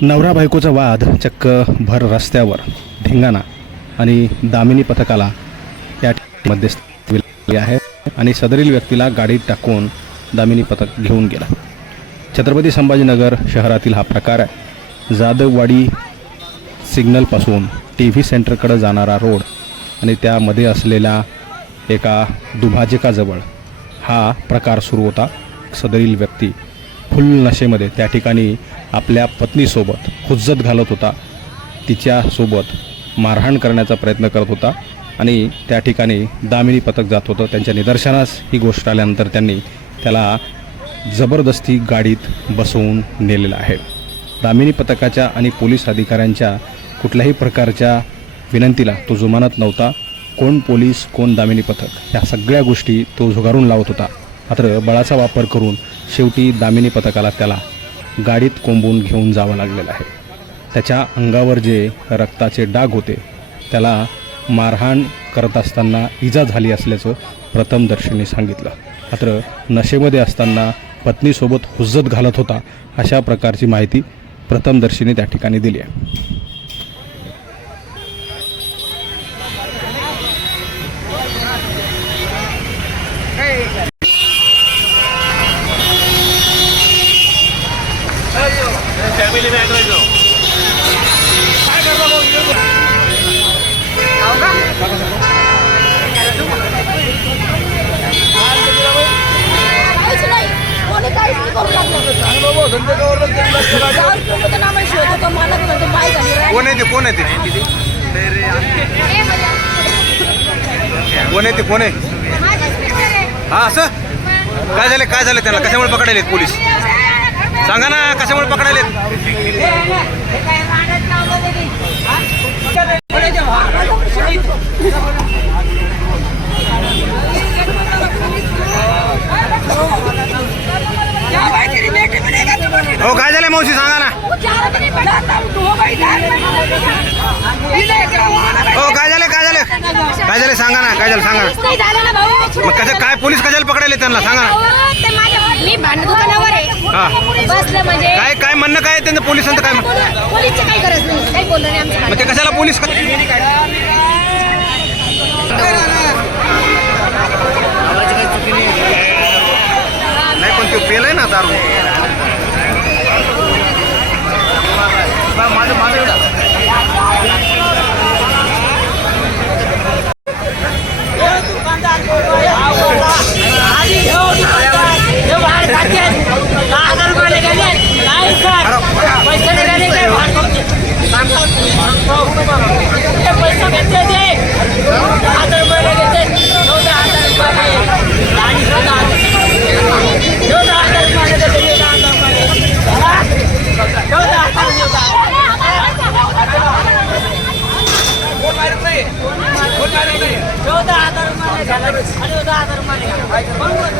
नवरा बायकोचा वाद चक्क भर रस्त्यावर धिंगाणा आणि दामिनी पथकाला या ठिकाणी मध्यस्थी आहे आणि सदरील व्यक्तीला गाडीत टाकून दामिनी पथक घेऊन गेला. छत्रपती संभाजीनगर शहरातील हा प्रकार आहे. जाधववाडी सिग्नलपासून टी व्ही सेंटरकडे जाणारा रोड आणि त्यामध्ये असलेल्या एका दुभाजकाजवळ हा प्रकार सुरू होता. सदरील व्यक्ती फुल नशेमध्ये त्या ठिकाणी आपल्या पत्नीसोबत हुज्जत घालत होता. तिच्यासोबत मारहाण करण्याचा प्रयत्न करत होता आणि त्या ठिकाणी दामिनी पथक जात होतं. त्यांच्या निदर्शनास ही गोष्ट आल्यानंतर त्यांनी त्याला जबरदस्ती गाडीत बसवून नेलेलं आहे. दामिनी पथकाच्या आणि पोलीस अधिकाऱ्यांच्या कुठल्याही प्रकारच्या विनंतीला तो जुमानत नव्हता. कोण पोलीस कोण दामिनी पथक ह्या सगळ्या गोष्टी तो झुगारून लावत होता. मात्र बळाचा वापर करून शेवटी दामिनी पथकाला त्याला गाडीत कोंबून घेऊन जावं लागलेलं आहे. त्याच्या अंगावर जे रक्ताचे डाग होते त्याला मारहाण करत असताना इजा झाली असल्याचं प्रथमदर्शनी सांगितलं. मात्र नशेमध्ये असताना पत्नीसोबत हुज्जत घालत होता अशा प्रकारची माहिती प्रथमदर्शनी त्या ठिकाणी दिली आहे. कोण आहे ते? कोण आहे ते? कोण आहे ते? कोण आहे? हा असं? काय झालं? काय झालं त्यांना? कशामुळे पकडायलेत पोलीस? सांगा ना कशामुळे पकडायलेत हो काय झालं मावशी सांगा ना. हो काय झालं काय झालं काय झालं सांगा ना काय झालं सांगा ना. मग कसं काय पोलीस कशाला पकडायले त्यांना सांगा ना. काय काय म्हणणं काय त्यांना त्यांचं? पोलिसांचं काय म्हणणं? मग ते कशाला पोलीस नाही पण ते पेलय ना दारू. 많은 বাংলা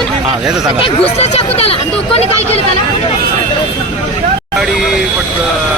हा याचं सांगा. घुसलं चाकू त्याला आणि तो कोणी काय केलं त्याला? गाडी पटकन